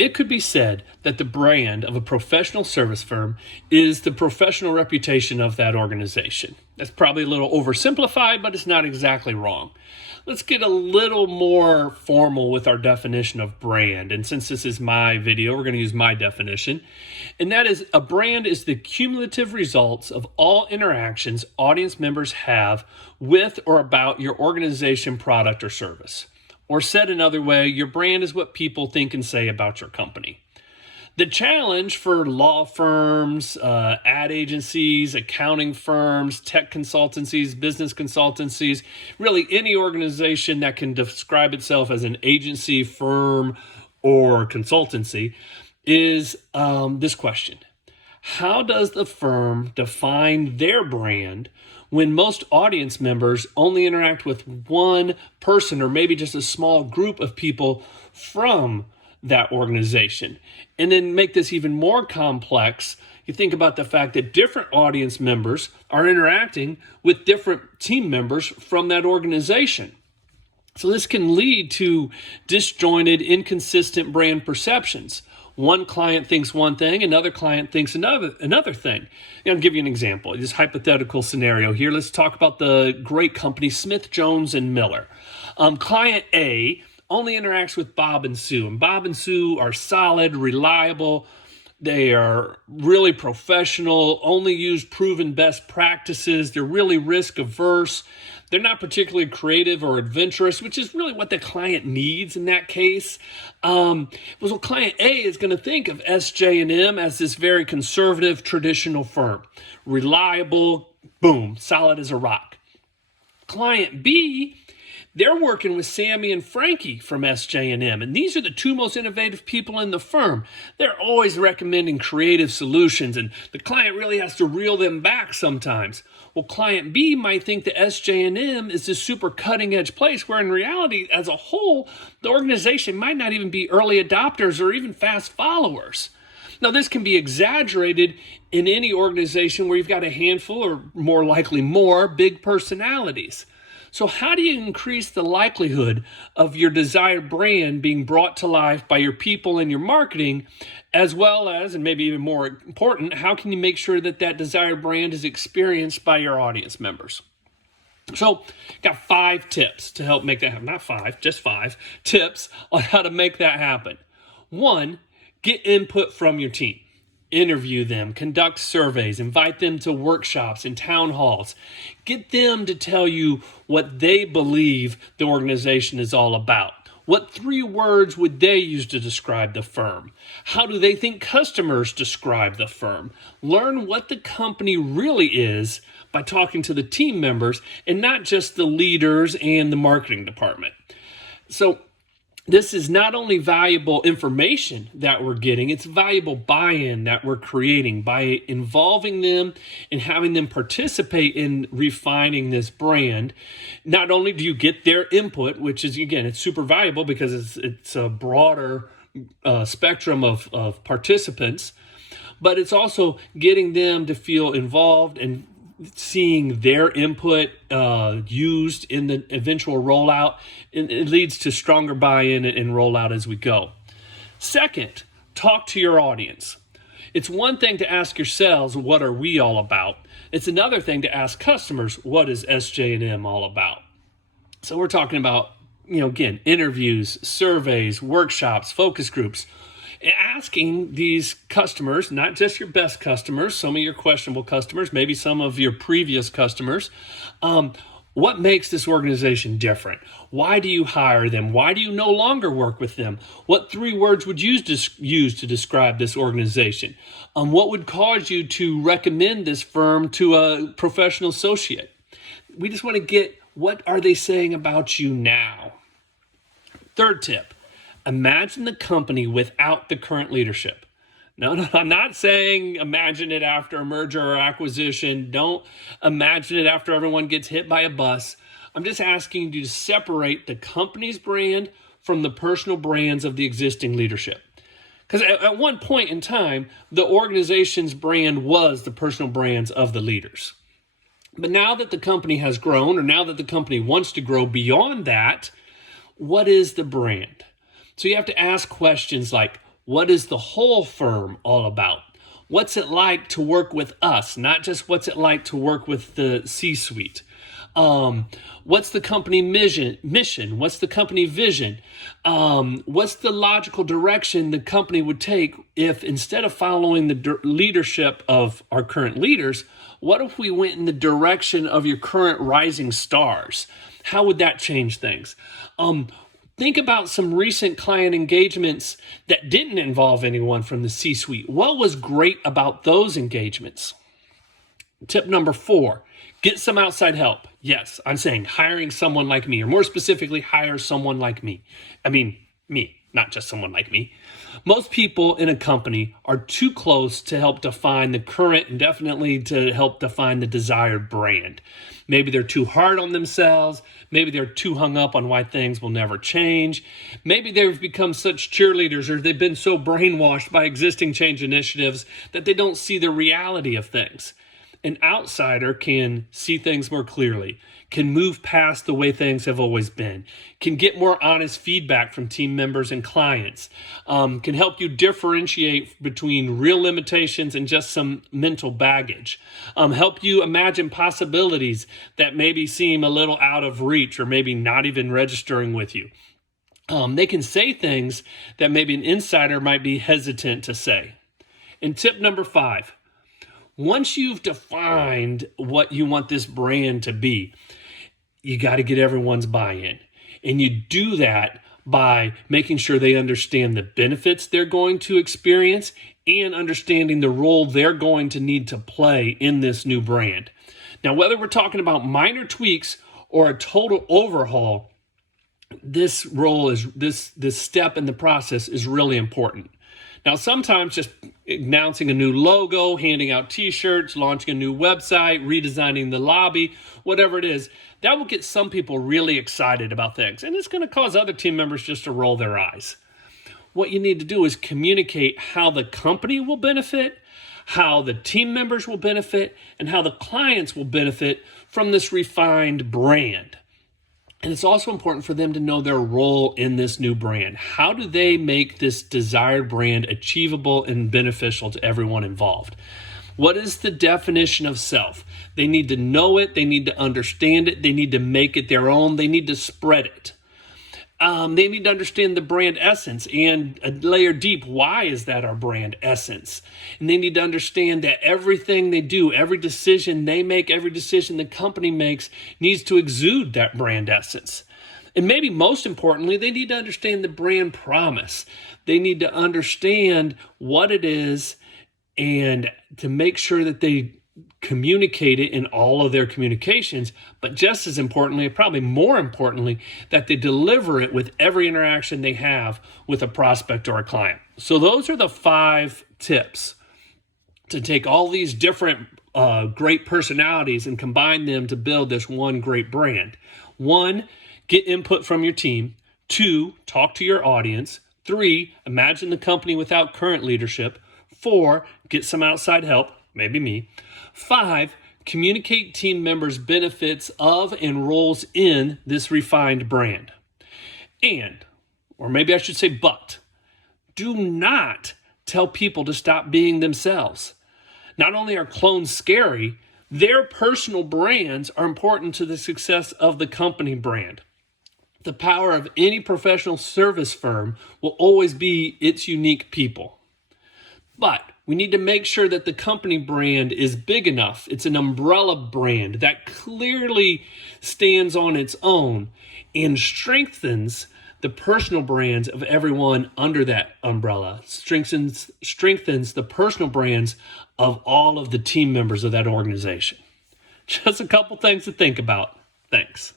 It could be said that the brand of a professional service firm is the professional reputation of that organization. That's probably a little oversimplified, but it's not exactly wrong. Let's get a little more formal with our definition of brand. And since this is my video, we're going to use my definition. And that is, a brand is the cumulative results of all interactions audience members have with or about your organization, product, or service. Or said another way, your brand is what people think and say about your company. The challenge for law firms, ad agencies, accounting firms, tech consultancies, business consultancies, really any organization that can describe itself as an agency, firm, or consultancy is this question. How does the firm define their brand when most audience members only interact with one person or maybe just a small group of people from that organization? And then make this even more complex, you think about the fact that different audience members are interacting with different team members from that organization. So this can lead to disjointed, inconsistent brand perceptions. One client thinks one thing, another client thinks another thing. I'll give you an example, this hypothetical scenario here. Let's talk about the great company Smith, Jones, and Miller. Client A only interacts with Bob and Sue, and Bob and Sue are solid, reliable. They are really professional, only use proven best practices. They're really risk averse. They're not particularly creative or adventurous, which is really what the client needs in that case. So client A is going to think of SJ&M as this very conservative, traditional firm. Reliable, boom, solid as a rock. Client B, they're working with Sammy and Frankie from SJ&M, and these are the two most innovative people in the firm. They're always recommending creative solutions, and the client really has to reel them back sometimes. Well, client B might think that SJ&M is this super cutting-edge place, where in reality, as a whole, the organization might not even be early adopters or even fast followers. Now, this can be exaggerated in any organization where you've got a handful, or more likely more, big personalities. So how do you increase the likelihood of your desired brand being brought to life by your people and your marketing, as well as, and maybe even more important, how can you make sure that that desired brand is experienced by your audience members? So, got 5 tips to help make that happen. Not 5, just 5 tips on how to make that happen. 1, get input from your team. Interview them, conduct surveys, invite them to workshops and town halls. Get them to tell you what they believe the organization is all about. What 3 words would they use to describe the firm? How do they think customers describe the firm? Learn what the company really is by talking to the team members and not just the leaders and the marketing department. So, this is not only valuable information that we're getting, it's valuable buy-in that we're creating by involving them and having them participate in refining this brand. Not only do you get their input, which is, again, it's super valuable because it's a broader spectrum of participants, but it's also getting them to feel involved and seeing their input used in the eventual rollout. It leads to stronger buy-in and rollout as we go. Second, talk to your audience. It's one thing to ask yourselves, what are we all about? It's another thing to ask customers, what is SJ&M all about? So we're talking about, again, interviews, surveys, workshops, focus groups. Asking these customers, not just your best customers, some of your questionable customers, maybe some of your previous customers, what makes this organization different? Why do you hire them? Why do you no longer work with them? What 3 words would you use to describe this organization? What would cause you to recommend this firm to a professional associate? We just want to get, what are they saying about you now? 3rd tip. Imagine the company without the current leadership. No, I'm not saying imagine it after a merger or acquisition. Don't imagine it after everyone gets hit by a bus. I'm just asking you to separate the company's brand from the personal brands of the existing leadership. Because at one point in time, the organization's brand was the personal brands of the leaders. But now that the company has grown, or now that the company wants to grow beyond that, what is the brand? So you have to ask questions like, What is the whole firm all about? What's it like to work with us? Not just what's it like to work with the C-suite. What's the company mission? What's the company vision? What's the logical direction the company would take if instead of following the leadership of our current leaders, what if we went in the direction of your current rising stars? How would that change things? Think about some recent client engagements that didn't involve anyone from the C-suite. What was great about those engagements? Tip number 4, get some outside help. Yes, I'm saying hiring someone like me, or more specifically, hire someone like me. I mean, me, not just someone like me. Most people in a company are too close to help define the current and definitely to help define the desired brand. Maybe they're too hard on themselves. Maybe they're too hung up on why things will never change. Maybe they've become such cheerleaders or they've been so brainwashed by existing change initiatives that they don't see the reality of things. An outsider can see things more clearly, can move past the way things have always been, can get more honest feedback from team members and clients, can help you differentiate between real limitations and just some mental baggage, help you imagine possibilities that maybe seem a little out of reach or maybe not even registering with you. They can say things that maybe an insider might be hesitant to say. And tip number 5, once you've defined what you want this brand to be, you got to get everyone's buy-in. And you do that by making sure they understand the benefits they're going to experience and understanding the role they're going to need to play in this new brand. Now, whether we're talking about minor tweaks or a total overhaul, this step in the process is really important. Now, sometimes just announcing a new logo, handing out t-shirts, launching a new website, redesigning the lobby, whatever it is, that will get some people really excited about things. And it's going to cause other team members just to roll their eyes. What you need to do is communicate how the company will benefit, how the team members will benefit, and how the clients will benefit from this refined brand. And it's also important for them to know their role in this new brand. How do they make this desired brand achievable and beneficial to everyone involved? What is the definition of self? They need to know it. They need to understand it. They need to make it their own. They need to spread it. They need to understand the brand essence and a layer deep. Why is that our brand essence? And they need to understand that everything they do, every decision they make, every decision the company makes needs to exude that brand essence. And maybe most importantly, they need to understand the brand promise. They need to understand what it is and to make sure that they communicate it in all of their communications, but just as importantly, probably more importantly, that they deliver it with every interaction they have with a prospect or a client. So those are the 5 tips to take all these different great personalities and combine them to build this one great brand. 1, get input from your team. 2, talk to your audience. 3, imagine the company without current leadership. 4, get some outside help, maybe me. 5, communicate team members' benefits of and roles in this refined brand. And, or maybe I should say, but, do not tell people to stop being themselves. Not only are clones scary, their personal brands are important to the success of the company brand. The power of any professional service firm will always be its unique people. But we need to make sure that the company brand is big enough. It's an umbrella brand that clearly stands on its own and strengthens the personal brands of everyone under that umbrella, strengthens the personal brands of all of the team members of that organization. Just a couple things to think about. Thanks.